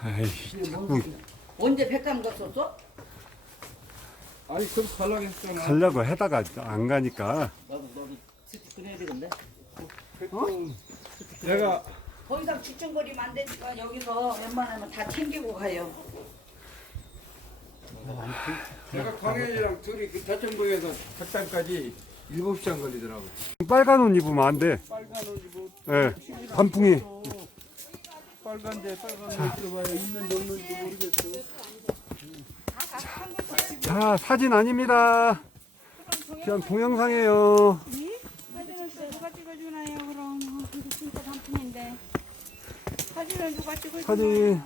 아이, 자꾸 언제 백감 갔었어? 아니 그럼 가려고 했잖아. 가려고 해다가 안 가니까. 너도 스티 끊어야 되겠네. 내가 더 이상 주춤거리면 안 되니까 여기서 웬만하면 다 챙기고 가요. 내가 광현이랑 둘이 그 대청동에서 백담까지 7시간 걸리더라고. 빨간 옷 입으면 안 돼. 빨간 옷 입고 예, 단풍이. 빨간데 빨간 옷 입어봐야 있는지 없는지 모르겠어. 자, 사진 아닙니다. 그냥 동영상이에요. 사진을 누가 찍어주나요? 그럼 이거 진짜 단풍인데 사진을 누가 찍어주나요? 사진.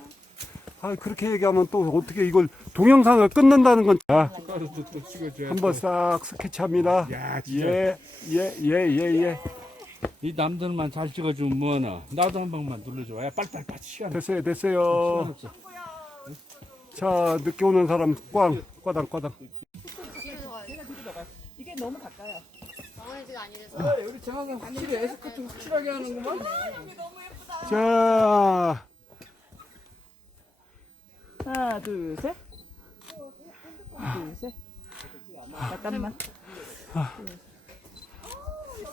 아, 그렇게 얘기하면 또 어떻게 이걸 동영상을 끊는다는 건. 자, 가서 또 찍어줘야 한번 싹 스케치합니다. 야, 진짜. 예. 이 남들만 잘 찍어주면 뭐하나. 나도 한 방만 눌러줘. 야 빨리빨리 시간. 됐어요. 자, 늦게 오는 사람 꽈당. 이게 너무 가까요. 정원이지가 아니라서. 우리 장하가 확실히 에스컬트 확실하게 하는구만. 자, 하나, 둘, 셋. 잠깐만.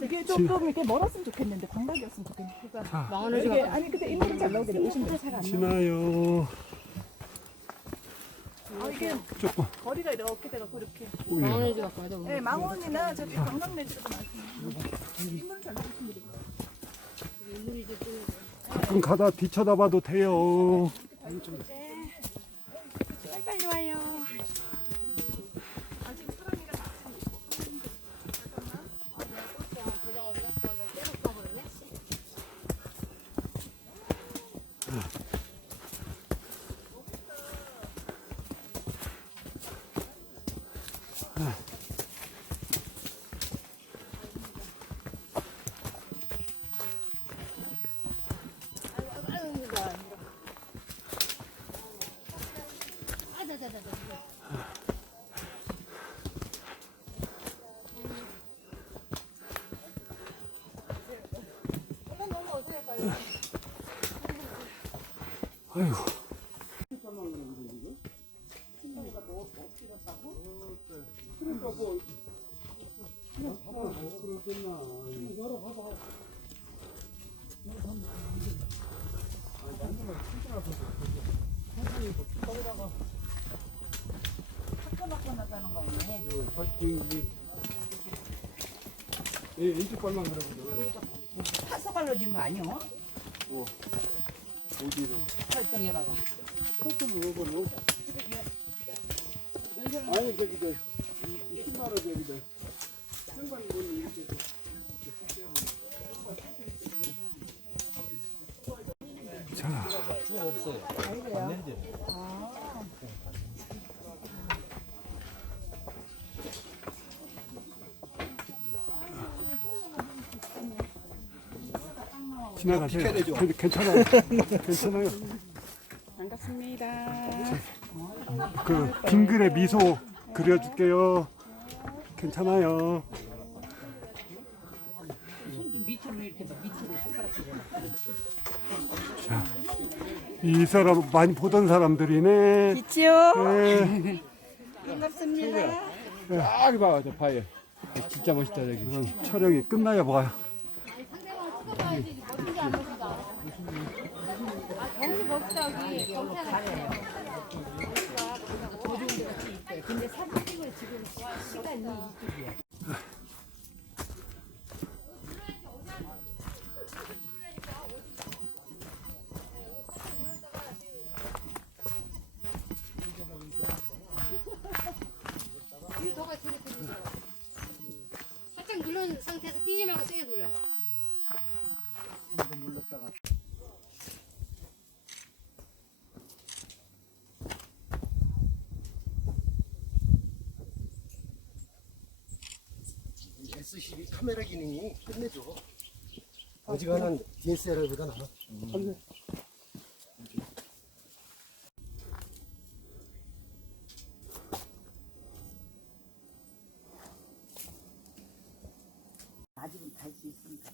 이게 조금 이렇게 멀었으면 좋겠는데 광각이었으면 좋겠는데. 망원을 이게 아니 근데 인물이 잘 나오게 오신 분들 잘안 나와. 지나요. 이게 조금. 거리가 이렇게 돼가 그렇게. 망원이지 갖고 와도 네, 망원이나 저기 경남내지도 많습니다. 인물을 잘 나오신 분들. 가끔 가다 뒤쳐다봐도 돼요. 빨리 와요. 아이고. 났다는 거 없네. 인쪽 발만 그러거든. 타서 갈라진 거 아니야? 어디로? 활동해다가. 코트는 왜 걸려? 아니 저기 저 신발을 저기 저 신발 문 이렇게. 자, 지나가세요. 괜찮아요. 반갑습니다. 그 빙글에 미소 그려줄게요. 괜찮아요. 손좀 밑으로 이렇게 봐. 밑으로 손가락 자, 이 사람 많이 보던 사람들이네. 있지요? 네. 반갑습니다. 딱 봐, 저 바위. 진짜 멋있다 저기. 그럼 촬영이 끝나야 봐요. 먹어야지. 먹는지 안 먹는지 알아. 정신 먹자 여기. 경찰 근데 사진 찍을 지금 시간이 이쪽이야. 더가 세게 들리죠. 살짝 누른 상태에서 뛰지 말고 세게 눌러. S12 카메라 기능이 끝내줘. 어지간한 DSLR보다 나아. 아직은 다 갈 수 있으니까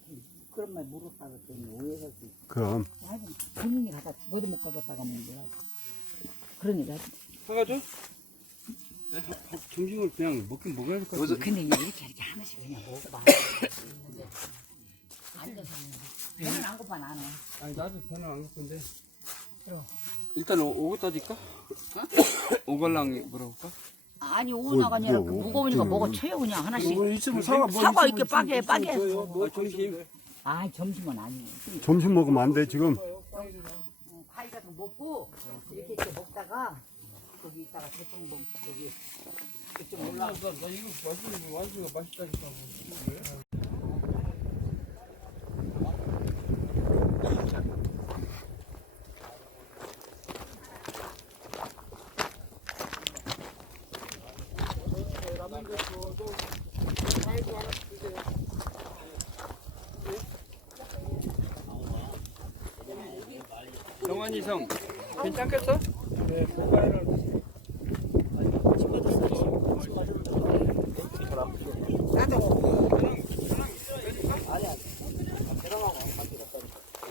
그런 말 물었다가 때문에 오해할 수 있어. 그럼. 하여튼 본인이 가다 죽어도 못 가겠다가 뭔데. 그런 얘기 하지. 사가죠? 네? 점심을 그냥 먹긴 먹어야 될 것 같은데. 근데 그냥 이렇게 하나씩 그냥 먹어봐. 앉아서 배는 안 고파 나는. 아니 나도 배는 안 고픈데. 그럼. 일단 오고 따질까? 오갈랑 뭐라고 할까? 아니 오나가 아니라 뭐, 무거우니까 먹어쳐요 그냥 하나씩. 뭐 있으면 사과, 뭐 사과 있으면 이렇게 빠게 빠게. 아, 점심. 아 점심은 아니에요. 점심 먹으면 안 돼, 지금. 과일 같은 거 먹고 이렇게 먹다가 거기 있다가 대통봉 거기 그쪽 올라. 나 이거 맛있는 거 완주가 맛있다니까. 영환이 형 괜찮겠어?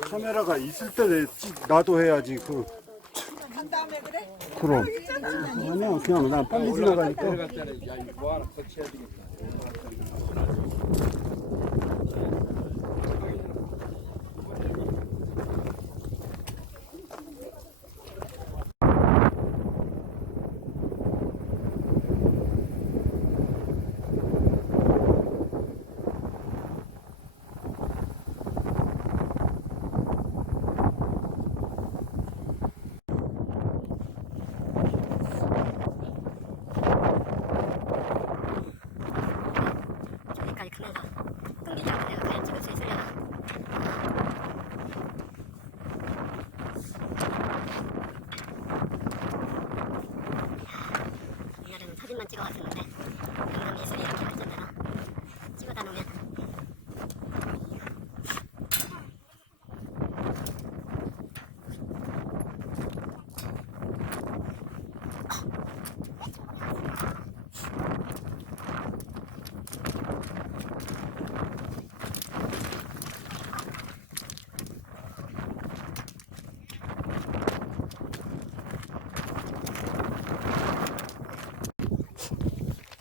카메라가 있을 때 나도 해야지, 한 다음에 그래? 그럼. 아니야, 그냥 난 빨리 지나가니까. 들어갔잖아. 야 이거 뭐 하나 거쳐야 되겠다. 저기까지 가면서 끈기자고 내가 과연 찍을 수 있으려나. 옛날에는 사진만 찍어왔었는데 영상 예술이 이렇게 발전되나. 찍어다 놓으면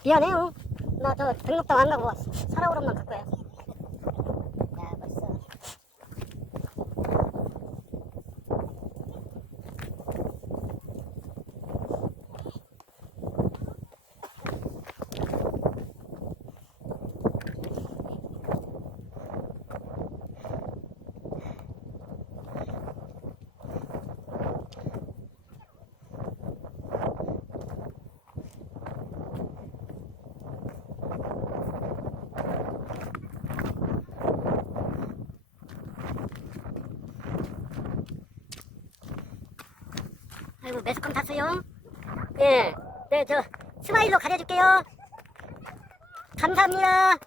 미안해요. 나 저 등록당 안 가고 살아오름만 갖고 와요. 야 벌써. 아이고 매스컴 탔어요. 예, 네 저 스마일로 가려줄게요. 감사합니다.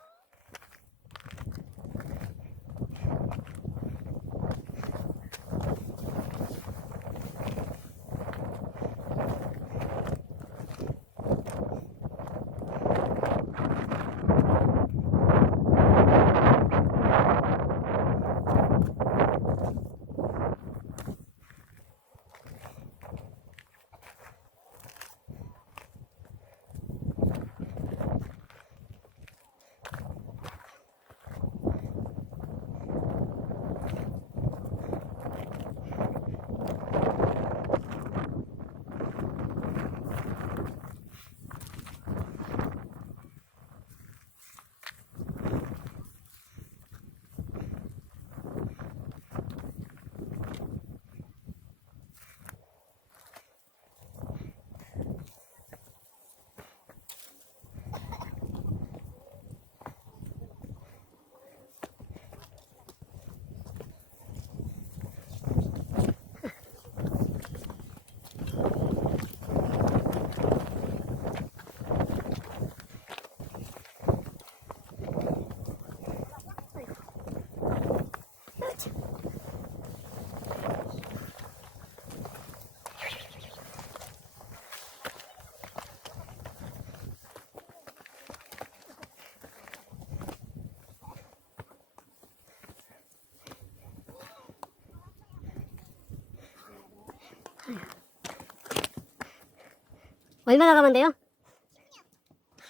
얼마나 가면 돼요?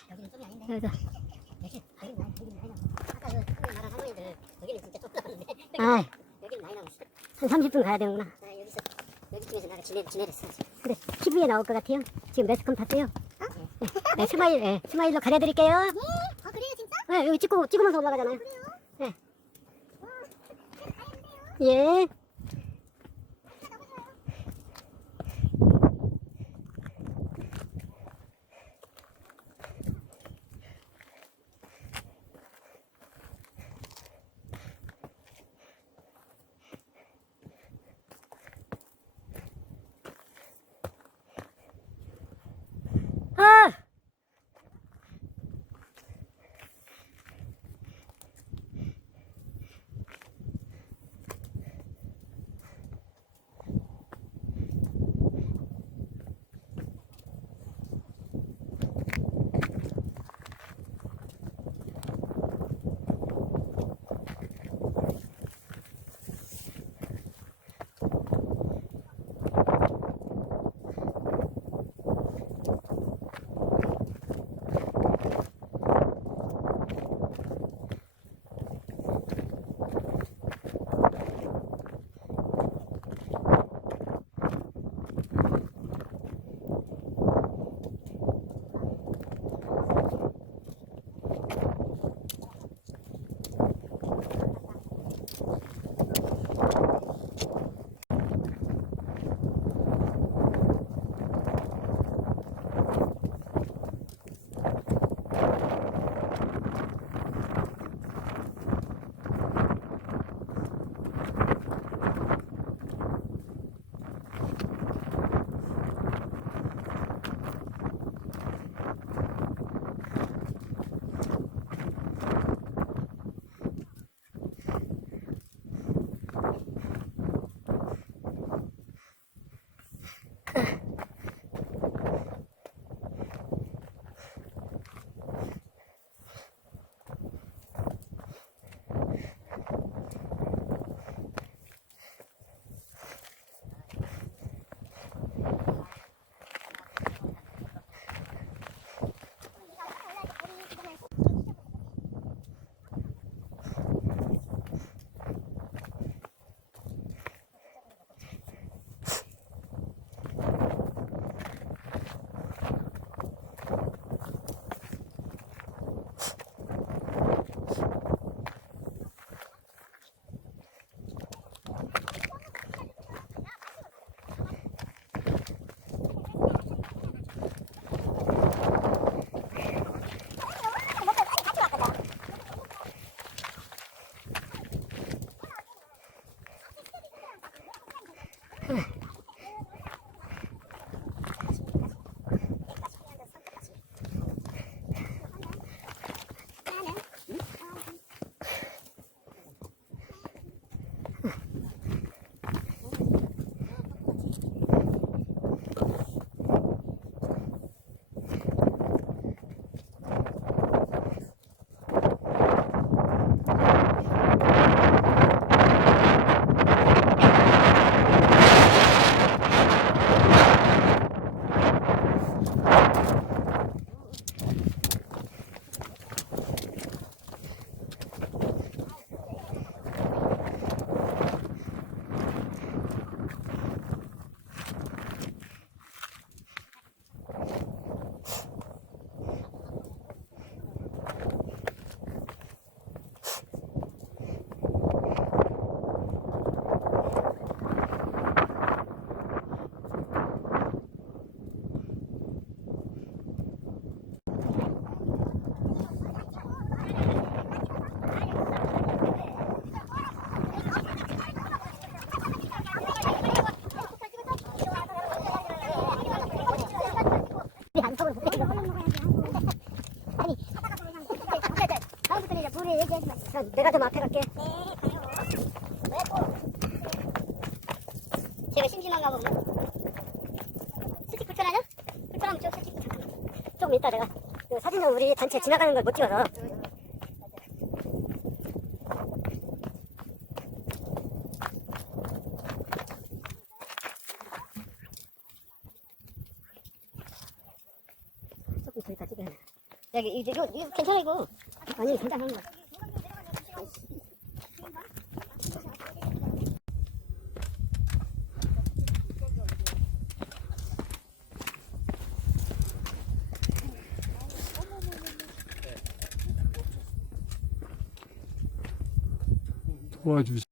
여기는 좀이 아닌데. 여기서. 여기는 아까 그 말한 할머니들 여기는 진짜 좀 남았는데. 아, 여기는 많이 남았어. 한 30분 가야 되는구나. 아, 여기쯤에서 나가 지내랬어. 근데 TV에 나올 것 같아요. 지금 매스컴 탔대요. 네, 스마일로 가려드릴게요. 아 그래요 진짜? 네, 여기 찍으면서 올라가잖아요. 그래요? 네. 와 가야 된대요. 예. 너무 좋아요. 아! 내가 좀 앞에 갈게. 제가 심심한가 보면. 스틱 불편하냐? 불편하면 좀 스틱 잠깐만. 좀 이따 내가 그 사진은 우리 단체 지나가는 걸 못 찍어서. 저기다 찍어. 여기 이거 괜찮아 이거. 아니 괜찮은 거. 도와주시.